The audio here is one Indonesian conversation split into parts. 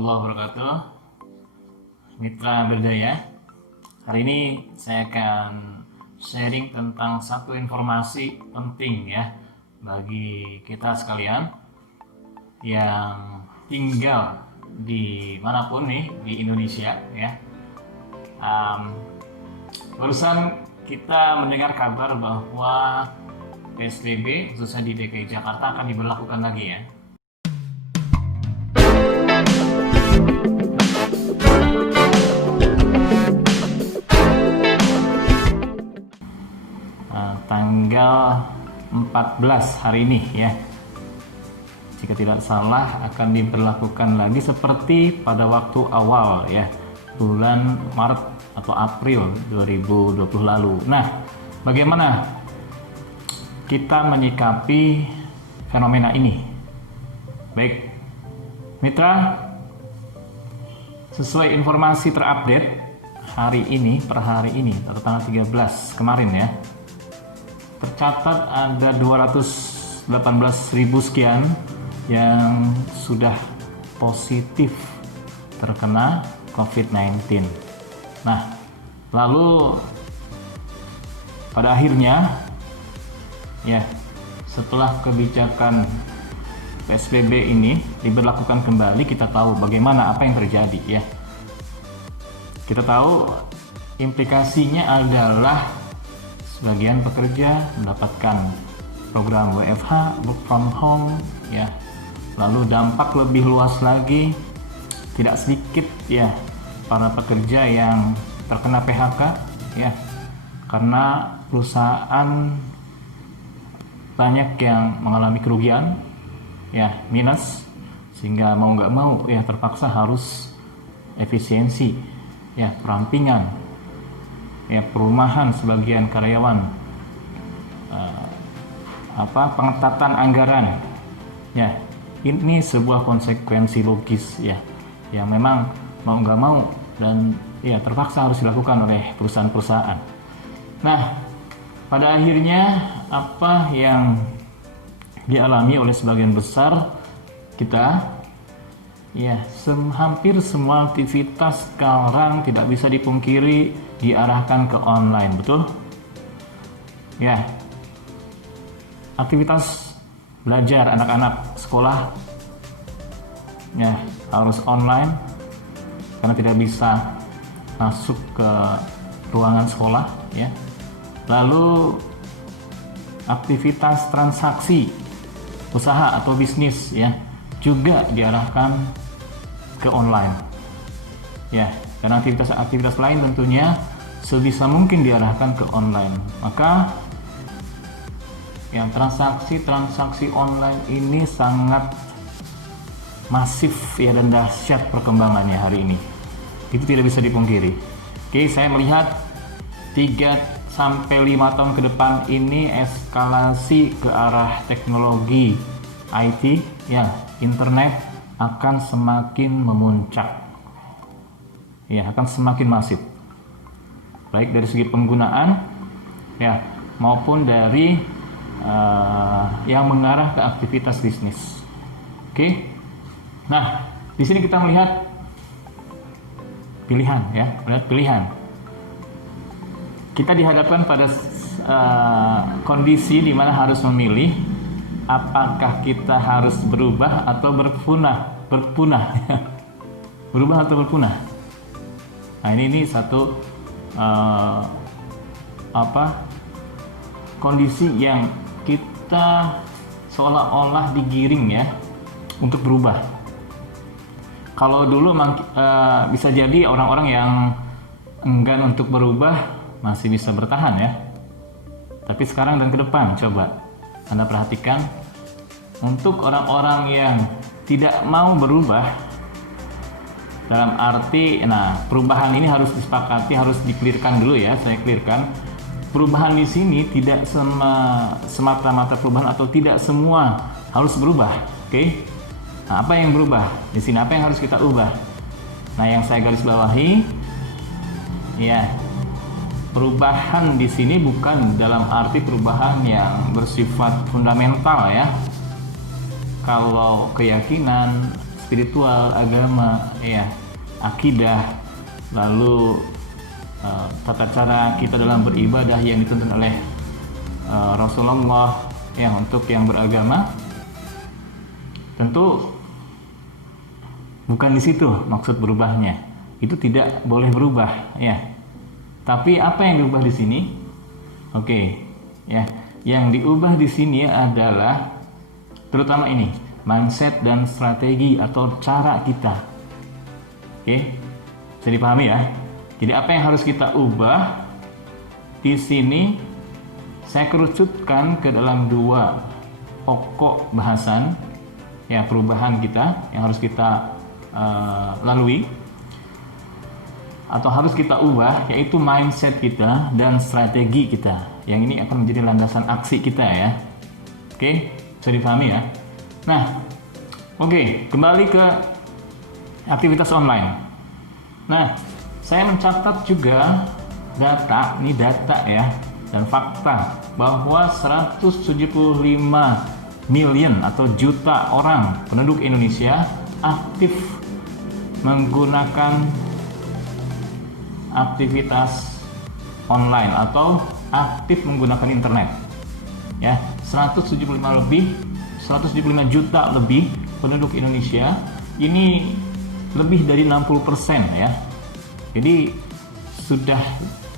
warahmatullahi wabarakatuh. Mitra Berdaya, hari ini saya akan sharing tentang satu informasi penting ya bagi kita sekalian yang tinggal di manapun nih di Indonesia ya. Barusan kita mendengar kabar bahwa PSBB khususnya di DKI Jakarta akan diberlakukan lagi ya. Tanggal 14 hari ini ya, jika tidak salah akan diberlakukan lagi seperti pada waktu awal ya, bulan Maret atau April 2020 lalu. Nah, bagaimana kita menyikapi fenomena ini? Baik mitra, sesuai informasi terupdate hari ini, per hari ini atau tanggal 13 kemarin ya, tercatat ada 218.000 sekian yang sudah positif terkena COVID-19. Nah, lalu pada akhirnya ya, setelah kebijakan PSBB ini diberlakukan kembali, kita tahu bagaimana apa yang terjadi ya. Kita tahu implikasinya adalah sebagian pekerja mendapatkan program WFH, work from home ya. Lalu dampak lebih luas lagi, tidak sedikit ya para pekerja yang terkena PHK ya, karena perusahaan banyak yang mengalami kerugian ya, minus, sehingga mau nggak mau ya terpaksa harus efisiensi ya, perampingan ya, perumahan sebagian karyawan, pengetatan anggaran ya. Ini sebuah konsekuensi logis ya, yang memang mau nggak mau dan ya terpaksa harus dilakukan oleh perusahaan-perusahaan. Nah, pada akhirnya apa yang dialami oleh sebagian besar kita ya, hampir semua aktivitas sekarang tidak bisa dipungkiri diarahkan ke online, betul? Ya, aktivitas belajar anak-anak sekolah ya harus online karena tidak bisa masuk ke ruangan sekolah ya. Lalu aktivitas transaksi usaha atau bisnis ya juga diarahkan ke online ya, dan aktivitas lain tentunya sebisa mungkin diarahkan ke online. Maka yang transaksi online ini sangat masif ya, dan dahsyat perkembangannya hari ini, itu tidak bisa dipungkiri. Oke, saya melihat 3-5 tahun ke depan ini eskalasi ke arah teknologi IT ya, internet akan semakin memuncak ya, akan semakin masif, baik dari segi penggunaan ya maupun dari yang mengarah ke aktivitas bisnis. Oke, nah di sini kita melihat pilihan ya, melihat pilihan. Kita dihadapkan pada kondisi di mana harus memilih apakah kita harus berubah atau berpunah berubah atau berpunah. Nah, ini satu kondisi yang kita seolah-olah digiring ya untuk berubah. Kalau dulu bisa jadi orang-orang yang enggan untuk berubah masih bisa bertahan ya, tapi sekarang dan ke depan coba Anda perhatikan, untuk orang-orang yang tidak mau berubah, dalam arti, nah perubahan ini harus disepakati, harus di-clearkan dulu ya, saya clearkan. Perubahan di sini tidak semata-mata perubahan atau tidak semua harus berubah, oke? Nah, apa yang berubah di sini? Apa yang harus kita ubah? Nah, yang saya garis bawahi, ya, perubahan di sini bukan dalam arti perubahan yang bersifat fundamental ya. Kalau keyakinan spiritual, agama, ya, akidah, lalu tata cara kita dalam beribadah yang dituntun oleh Rasulullah, ya, untuk yang beragama. Tentu bukan di situ maksud berubahnya. Itu tidak boleh berubah, ya. Tapi apa yang diubah di sini? Oke, ya. Yang diubah di sini adalah terutama ini, mindset dan strategi atau cara kita. Oke. Bisa dipahami ya? Jadi apa yang harus kita ubah di sini saya kerucutkan ke dalam 2 pokok bahasan, ya, perubahan kita yang harus kita lalui atau harus kita ubah, yaitu mindset kita dan strategi kita. Yang ini akan menjadi landasan aksi kita, ya. Oke, bisa dipahami ya? Nah, oke, kembali ke aktivitas online. Nah, saya mencatat juga data ya, dan fakta bahwa 175 million atau juta orang penduduk Indonesia aktif menggunakan aktivitas online atau aktif menggunakan internet. Ya, 175 juta lebih penduduk Indonesia, ini lebih dari 60%, ya. Jadi sudah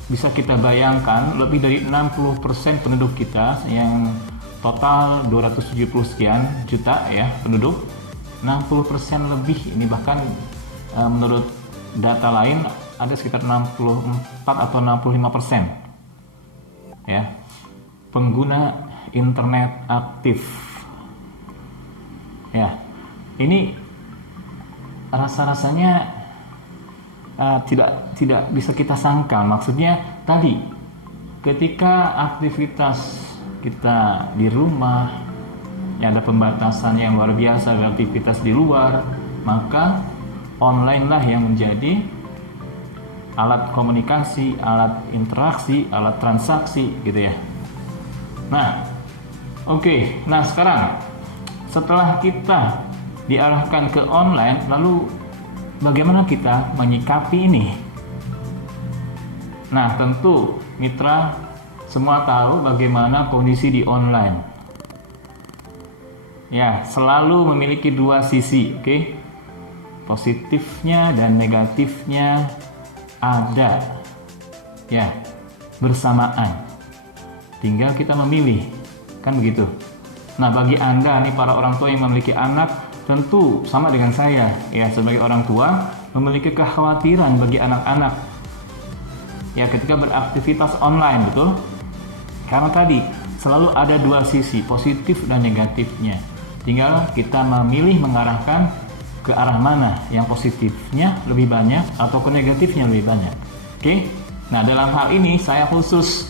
bisa kita bayangkan lebih dari 60% penduduk kita yang total 270 sekian juta, ya, penduduk, 60% lebih ini, bahkan menurut data lain ada sekitar 64 atau 65%, ya, pengguna internet aktif. Ya, ini rasa-rasanya tidak bisa kita sangka. Maksudnya tadi, ketika aktivitas kita di rumah, ya, ada pembatasan yang luar biasa, ada aktivitas di luar, maka online lah yang menjadi alat komunikasi, alat interaksi, alat transaksi, gitu ya. Nah, oke. Nah, sekarang setelah kita diarahkan ke online, lalu bagaimana kita menyikapi ini? Nah, tentu mitra semua tahu bagaimana kondisi di online. Ya, selalu memiliki 2 sisi, oke? Positifnya dan negatifnya ada, ya, bersamaan. Tinggal kita memilih, kan begitu. Nah, bagi Anda nih, para orang tua yang memiliki anak, tentu sama dengan saya, ya, sebagai orang tua memiliki kekhawatiran bagi anak-anak, ya, ketika beraktivitas online, betul? Karena tadi selalu ada 2 sisi, positif dan negatifnya. Tinggal kita memilih mengarahkan ke arah mana, yang positifnya lebih banyak atau ke negatifnya lebih banyak. Oke? Nah, dalam hal ini saya khusus,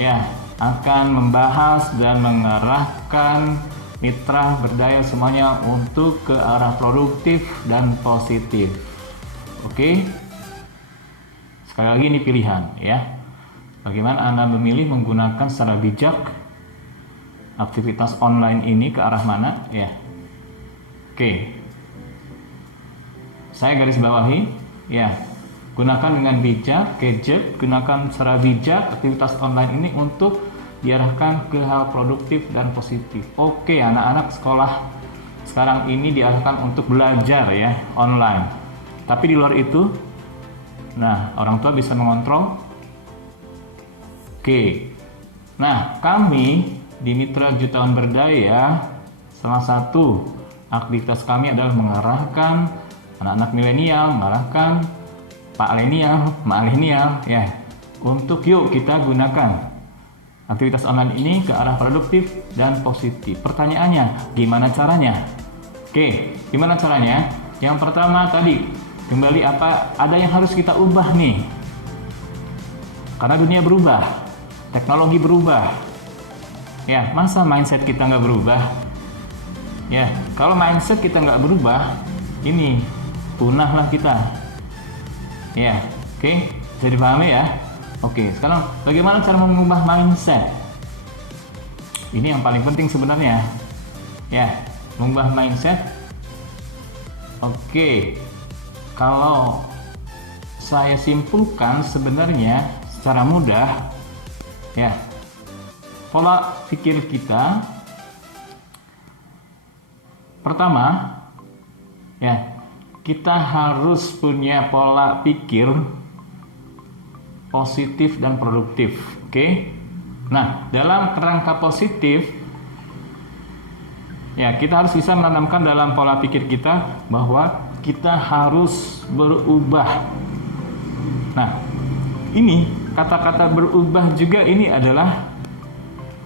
ya, akan membahas dan mengarahkan mitra berdaya semuanya untuk ke arah produktif dan positif. Oke? Sekali lagi ini pilihan, ya. Bagaimana Anda memilih menggunakan secara bijak aktivitas online ini ke arah mana, ya. Oke. Saya garis bawahi, ya. Gunakan dengan bijak gadget, gunakan secara bijak aktivitas online ini untuk diarahkan ke hal produktif dan positif. Oke, anak-anak sekolah sekarang ini diarahkan untuk belajar, ya, online. Tapi di luar itu, nah, orang tua bisa mengontrol. Oke. Nah, kami di Mitra Jutawan Berdaya, salah satu aktivitas kami adalah mengarahkan anak-anak milenial, mengarahkan Pak Lenial, Mak Lenial, ya, untuk yuk kita gunakan aktivitas online ini ke arah produktif dan positif. Pertanyaannya, gimana caranya? Oke, gimana caranya? Yang pertama tadi, kembali ada yang harus kita ubah nih. Karena dunia berubah, teknologi berubah. Ya, masa mindset kita nggak berubah? Ya, kalau mindset kita nggak berubah, ini punahlah kita. Ya, oke, bisa dipahami ya? Oke, sekarang bagaimana cara mengubah mindset? Ini yang paling penting sebenarnya. Ya, mengubah mindset Oke, kalau saya simpulkan sebenarnya secara mudah, ya, pola pikir kita pertama, ya, kita harus punya pola pikir positif dan produktif. Oke. Nah, dalam kerangka positif, ya, kita harus bisa menanamkan dalam pola pikir kita bahwa kita harus berubah. Nah, ini kata-kata berubah juga ini adalah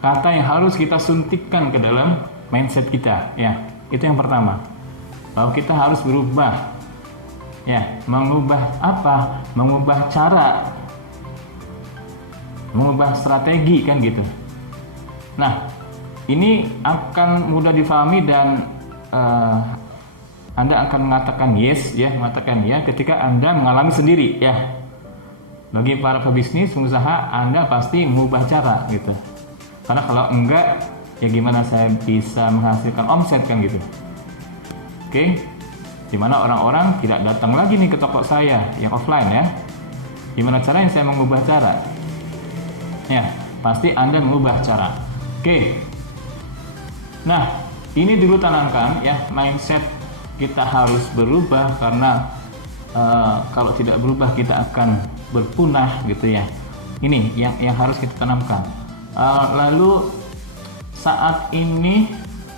kata yang harus kita suntikkan ke dalam mindset kita. Ya, itu yang pertama. Bahwa kita harus berubah. Ya, mengubah apa? Mengubah cara, mengubah strategi, kan gitu. Nah, ini akan mudah difahami dan Anda akan mengatakan yes, ya, mengatakan ya ketika Anda mengalami sendiri, ya. Bagi para pebisnis, pengusaha, Anda pasti mengubah cara, gitu. Karena kalau enggak, ya gimana saya bisa menghasilkan omset, kan gitu. Oke, dimana orang-orang tidak datang lagi nih ke toko saya yang offline, ya. Gimana caranya saya mengubah cara? Ya, pasti Anda mengubah cara. Oke. Nah, ini dulu tanamkan, ya, mindset kita harus berubah karena kalau tidak berubah kita akan berpunah, gitu ya. Ini yang harus kita tanamkan. Lalu saat ini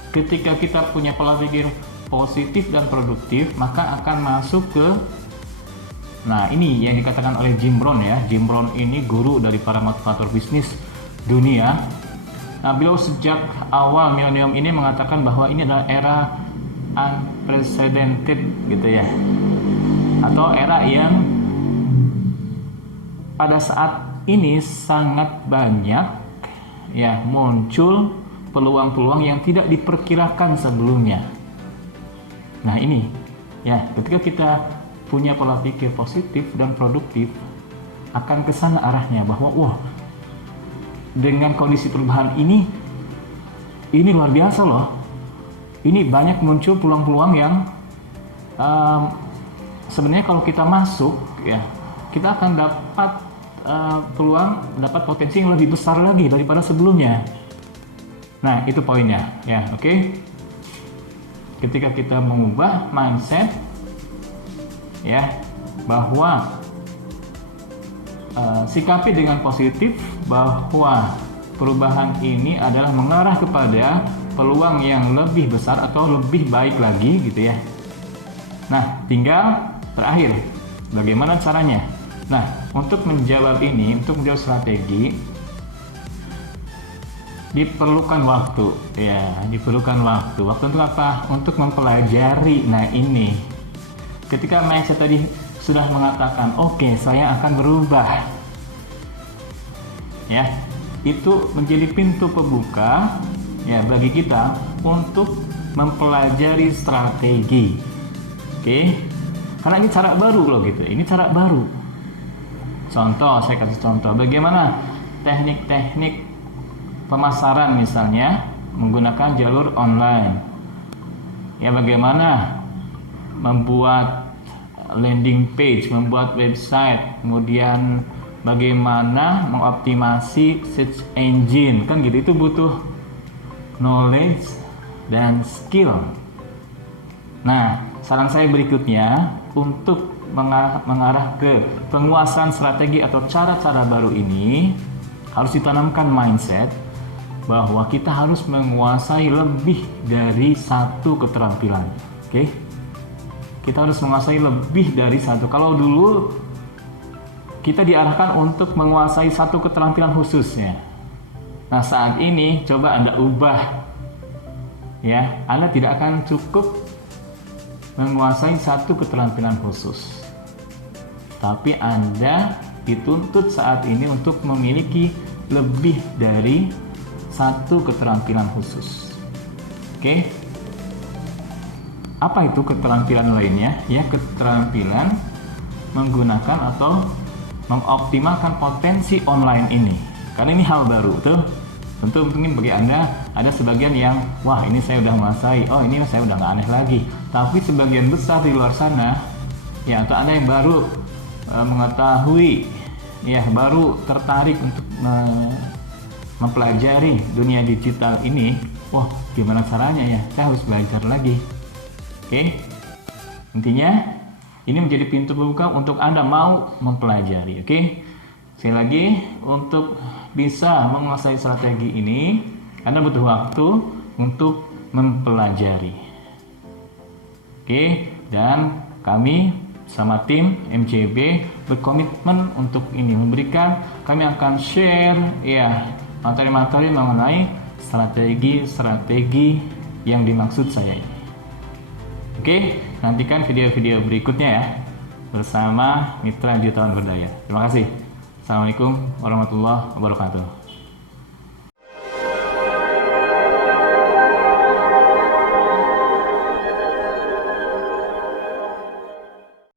ketika kita punya pola pikir positif dan produktif, maka akan masuk ke, nah, ini yang dikatakan oleh Jim Rohn, ya. Jim Rohn ini guru dari para motivator bisnis dunia. Nah, beliau sejak awal milenium ini mengatakan bahwa ini adalah era unprecedented, gitu ya, atau era yang pada saat ini sangat banyak, ya, muncul peluang-peluang yang tidak diperkirakan sebelumnya. Nah, ini, ya, ketika kita punya pola pikir positif dan produktif, akan ke sana arahnya, bahwa wah, dengan kondisi perubahan ini luar biasa loh. Ini banyak muncul peluang-peluang yang sebenarnya kalau kita masuk, ya, kita akan dapat peluang, dapat potensi yang lebih besar lagi daripada sebelumnya. Nah, itu poinnya, ya. Oke. Ketika kita mengubah mindset, ya, bahwa sikapi dengan positif bahwa perubahan ini adalah mengarah kepada peluang yang lebih besar atau lebih baik lagi, gitu ya. Nah, tinggal terakhir, bagaimana caranya? Nah, untuk menjawab ini, untuk menjawab strategi, diperlukan waktu, ya, diperlukan waktu. Waktu untuk apa? Untuk mempelajari. Nah, ini ketika mindset tadi sudah mengatakan, oke, saya akan berubah, ya, itu menjadi pintu pembuka, ya, bagi kita untuk mempelajari strategi. Oke, karena ini cara baru loh, gitu. Ini cara baru. Contoh, saya kasih contoh bagaimana teknik-teknik pemasaran, misalnya menggunakan jalur online, ya, bagaimana membuat landing page, membuat website, kemudian bagaimana mengoptimasi search engine, kan gitu. Itu butuh knowledge dan skill. Nah, saran saya berikutnya untuk mengarah ke penguasaan strategi atau cara-cara baru ini, harus ditanamkan mindset bahwa kita harus menguasai lebih dari satu keterampilan. Oke? Kita harus menguasai lebih dari satu. Kalau dulu kita diarahkan untuk menguasai satu keterampilan khususnya. Nah, saat ini coba Anda ubah, ya. Anda tidak akan cukup menguasai satu keterampilan khusus, tapi Anda dituntut saat ini untuk memiliki lebih dari satu keterampilan khusus. Oke? Apa itu keterampilan lainnya? Ya, keterampilan menggunakan atau mengoptimalkan potensi online ini. Karena ini hal baru tuh. Tentu mungkin bagi Anda ada sebagian yang wah ini saya udah menguasai, oh ini saya udah nggak aneh lagi. Tapi sebagian besar di luar sana ya, atau Anda yang baru mengetahui ya, baru tertarik untuk mempelajari dunia digital ini, wah gimana caranya ya, saya harus belajar lagi. Oke, intinya ini menjadi pintu pembuka untuk Anda mau mempelajari. Oke, sekali lagi, untuk bisa menguasai strategi ini Anda butuh waktu untuk mempelajari. Oke, dan kami sama tim MJB berkomitmen untuk ini, kami akan share ya materi-materi mengenai strategi yang dimaksud saya ini. Oke, nantikan video-video berikutnya ya bersama Mitra Jutawan Berdaya. Terima kasih. Assalamualaikum warahmatullahi wabarakatuh.